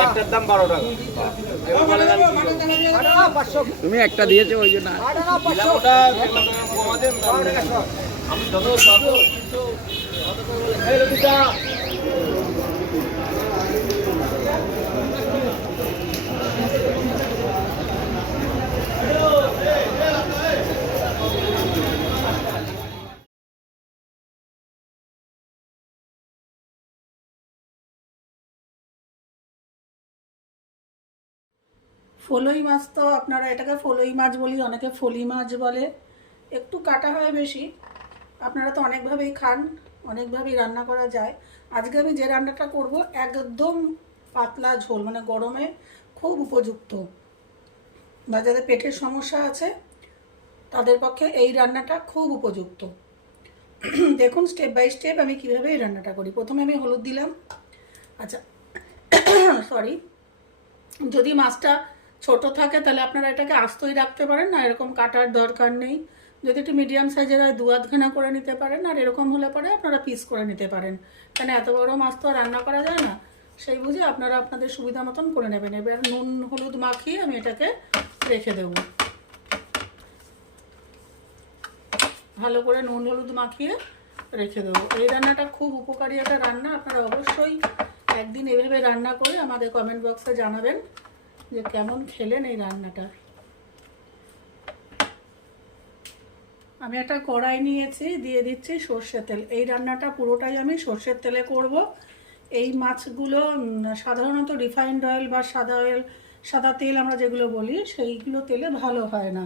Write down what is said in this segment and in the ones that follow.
একটার দাম 12 টাকা। তুমি একটা দিয়েছো ওই জন্য ওটা কমা দেন আমি যত পাবো। ফলই মাছ তো আপনারা এটাকে ফলই মাছ বলি, অনেকে ফলি মাছ বলে। একটু কাটা হয় বেশি। আপনারা তো অনেকভাবেই খান, অনেকভাবেই রান্না করা যায়। আজকে আমি যে রান্নাটা করব একদম পাতলা ঝোল, মানে গরমে খুব উপযুক্ত। বা যাদের পেটের সমস্যা আছে তাদের পক্ষে এই রান্নাটা খুব উপযুক্ত। দেখুন স্টেপ বাই স্টেপ আমি কীভাবে এই রান্নাটা করি। প্রথমে আমি হলুদ দিলাম। আচ্ছা সরি, যদি মাছটা ছোট থাকে তাহলে আপনারা এটাকে আস্তই রাখতে পারেন, না এরকম কাটার দরকার নেই। যদি একটু মিডিয়াম সাইজের হয় 2-8 করে নিতে পারেন, আর এরকম হলে পরে আপনারা পিস করে নিতে পারেন। কেন এত বড় মাছ তো রান্না করা যায় না, সেই বুঝে আপনারা আপনাদের সুবিধা মতন করে নেবেন। এবার নুন হলুদ মাখিয়ে আমি এটাকে রেখে দেবো। ভালো করে নুন হলুদ মাখিয়ে রেখে দেবো। এই রান্নাটা খুব উপকারী একটা রান্না। আপনারা অবশ্যই একদিন এভাবে রান্না করে আমাদের কমেন্ট বক্সে জানাবেন যে কেমন খেলেন এই রান্নাটা। আমি একটা কড়াই নিয়েছি, দিয়ে দিচ্ছি সর্ষের তেল। এই রান্নাটা পুরোটাই আমি সর্ষের তেলে করব। এই মাছগুলো সাধারণত রিফাইন্ড অয়েল বা সাদা তেল আমরা যেগুলো বলি সেইগুলো তেলে ভালো হয় না।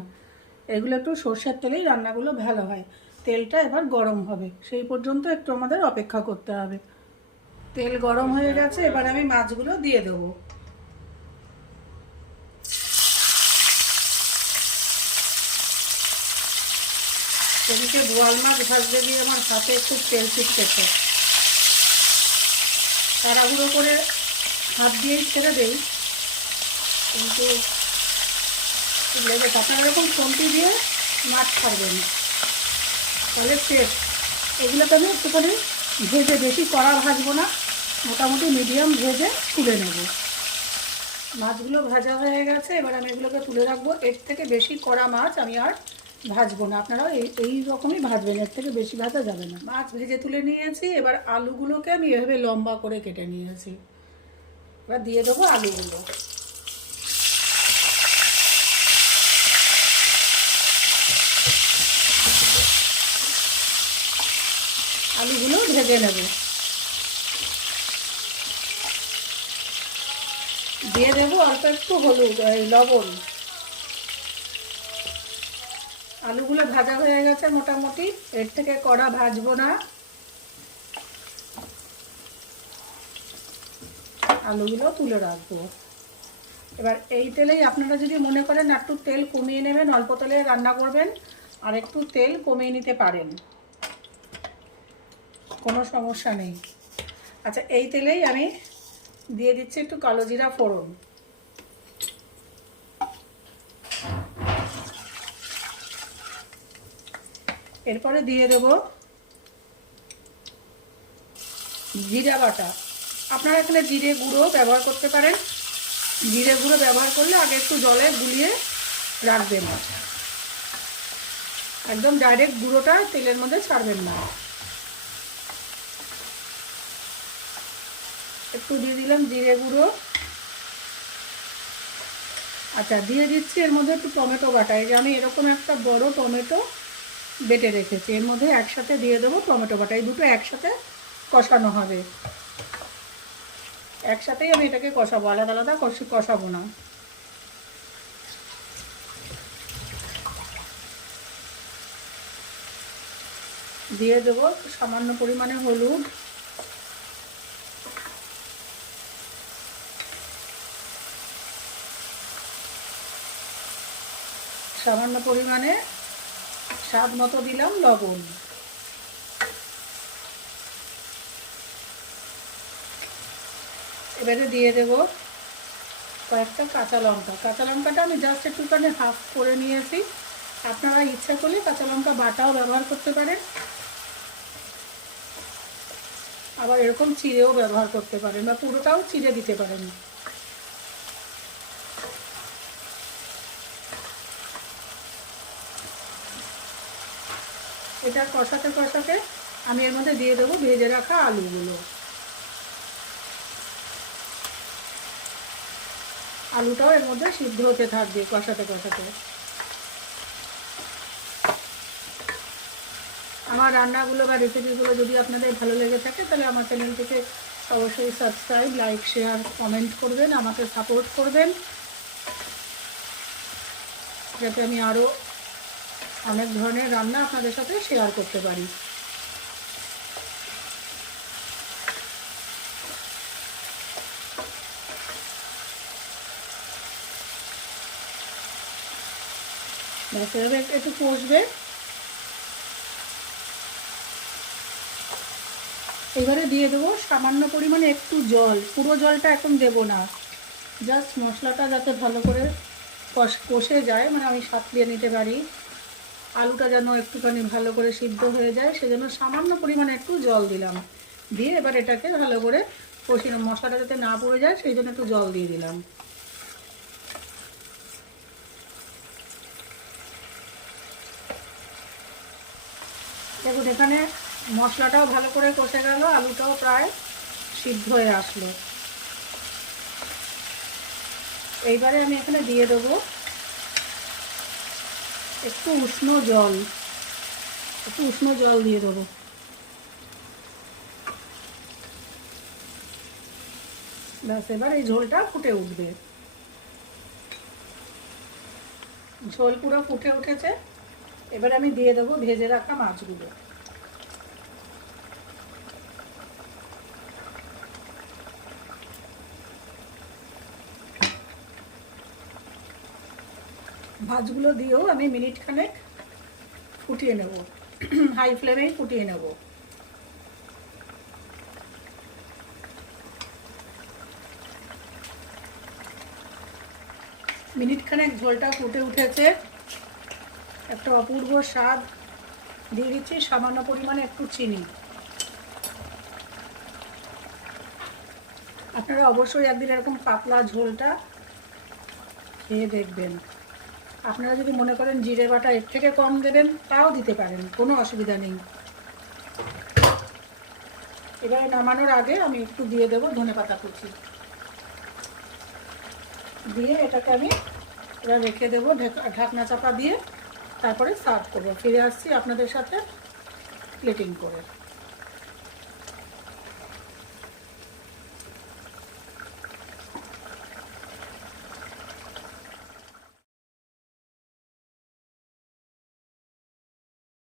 এগুলো একটু সর্ষের তেলেই রান্নাগুলো ভালো হয়। তেলটা এবার গরম হবে, সেই পর্যন্ত একটু আমাদের অপেক্ষা করতে হবে। তেল গরম হয়ে গেছে, এবার আমি মাছগুলো দিয়ে দেবো। এদিকে বোয়াল মাছ ভাজতে গিয়ে আমার হাতে একটু তেল ছিটকেছে। তাড়াহুড়ো করে হাত দিয়েই ছেড়ে দেই, কিন্তু লেগে আপনারা এরকম খুন্তি দিয়ে মাছ ছাড়বেন, তাহলে শেষ। এগুলোকে আমি একটুখানি ভেজে, বেশি কড়া ভাজবো না, মোটামুটি মিডিয়াম ভেজে তুলে নেব। মাছগুলো ভাজা হয়ে গেছে, এবার আমি এগুলোকে তুলে রাখবো। এর থেকে বেশি কড়া মাছ আমি আর ভাজবো না। আপনারাও এই রকমই ভাজবেন, এর থেকে বেশি ভাজা যাবে না। মাছ ভেজে তুলে নিয়েছি, এবার আলুগুলোকে আমি এভাবে লম্বা করে কেটে নিয়েছি। এবার দিয়ে দেবো আলুগুলো। আলুগুলো ভেজে নেব। দিয়ে দেবো অল্প একটু হলুদ, লবণ। আলুগুলো ভাজা হয়ে গেছে মোটামুটি, এর থেকে কড়া ভাজবো না। আলুগুলো তুলে রাখবো। এবার এই তেলেই আপনারা যদি মনে করেন একটু তেল কমিয়ে নেবেন, অল্প তেলে রান্না করবেন, আর একটু তেল কমিয়ে নিতে পারেন, কোনো সমস্যা নেই। আচ্ছা এই তেলেই আমি দিয়ে দিচ্ছি একটু কালো জিরা ফোড়ন। এরপরে দিয়ে দেব জিরা বাটা। আপনারা এখানে জিরে গুঁড়ো ব্যবহার করতে পারেন। জিরে গুঁড়ো ব্যবহার করলে আগে একটু জলে গুলিয়ে রাখবেন, একদম ডাইরেক্ট গুঁড়োটা তেলের মধ্যে ছাড়বেন না। একটু দিয়ে দিলাম জিরে গুঁড়ো। আচ্ছা দিয়ে দিচ্ছি এর মধ্যে একটু টমেটো বাটা। এই যে আমি এরকম একটা বড় টমেটো বেটে রেখেছি, এর মধ্যে একসাথে দিয়ে দেবো টমেটো বাটা। এই দুটো একসাথে কষানো হবে, একসাথেই আমি এটাকে কষাবো, আলাদা আলাদা কষাবো না। দিয়ে দেবো সামান্য পরিমাণে হলুদ, সামান্য পরিমাণে স্বাদ মতো দিলাম লবণ। এবারে দিয়ে দেব কয়েকটা কাঁচা লঙ্কা। কাঁচা লঙ্কাটা আমি জাস্ট একটুখানি হাফ করে নিয়েছি। আপনারা ইচ্ছা করলে কাঁচা লঙ্কা বাটাও ব্যবহার করতে পারেন, আবার এরকম চিড়েও ব্যবহার করতে পারেন, বা পুরোটাও চিড়ে দিতে পারেন। এটা কষাতে কষাতে আমি এর মধ্যে দিয়ে দেবো ভেজে রাখা আলুগুলো। আলুটাও এর মধ্যে সিদ্ধ হতে থাকবে কষাতে কষাতে। আমার রান্নাগুলো বা রেসিপিগুলো যদি আপনাদের ভালো লেগে থাকে তাহলে আমার চ্যানেলটিকে অবশ্যই সাবস্ক্রাইব, লাইক, শেয়ার, কমেন্ট করবেন, আমাকে সাপোর্ট করবেন, যাতে আমি আরও অনেক ধরনের রান্না আপনাদের সাথে শেয়ার করতে পারি। ব্যাস এভাবে একটু কষবে। এবারে দিয়ে দেবো সামান্য পরিমাণে একটু জল, পুরো জলটা এখন দেবো না, জাস্ট মশলাটা যাতে ভালো করে কষে যায়, মানে আমি সাঁতলিয়ে নিতে পারি, আলুটা যেন একটুখানি ভালো করে সিদ্ধ হয়ে যায়, সেজন্য সামান্য পরিমাণে একটু জল দিলাম। দিয়ে এবার এটাকে ভালো করে কষিয়ে, মশলাটা যাতে না পড়ে যায় সেই জন্য একটু জল দিয়ে দিলাম। দেখুন এখানে মশলাটাও ভালো করে কষে গেল, আলুটাও প্রায় সিদ্ধ হয়ে আসলো। এইবারে আমি এখানে দিয়ে দেবো একটু উষ্ণ জল, দিয়ে দেবো। ব্যাস এবার এই ঝোলটা ফুটে উঠবে। ঝোল পুরো ফুটে উঠেছে। এবার আমি দিয়ে দেবো ভেজে রাখা মাছগুলো। মাছগুলো দিয়েও আমি মিনিট খানেক ফুটিয়ে নেব, হাই ফ্লেমেই ফুটিয়ে নেব। মিনিট খানেক ঝোলটা ফুটে উঠেছে, একটা অপূর্ব স্বাদ। দিয়ে দিচ্ছি সামান্য পরিমাণে একটু চিনি। আপনারা অবশ্যই একদিন এরকম পাতলা ঝোলটা খেয়ে দেখবেন। আপনারা যদি মনে করেন জিরে বাটা এর থেকে কম দেবেন তাও দিতে পারেন, কোনো অসুবিধা নেই। এবারে নামানোর আগে আমি একটু দিয়ে দেবো ধনেপাতা কুচি, দিয়ে এটাকে আমি এবার রেখে দেবো ঢাকনা চাপা দিয়ে। তারপরে সার্ভ করবো। ফিরে আসছি আপনাদের সাথে প্লেটিং করে।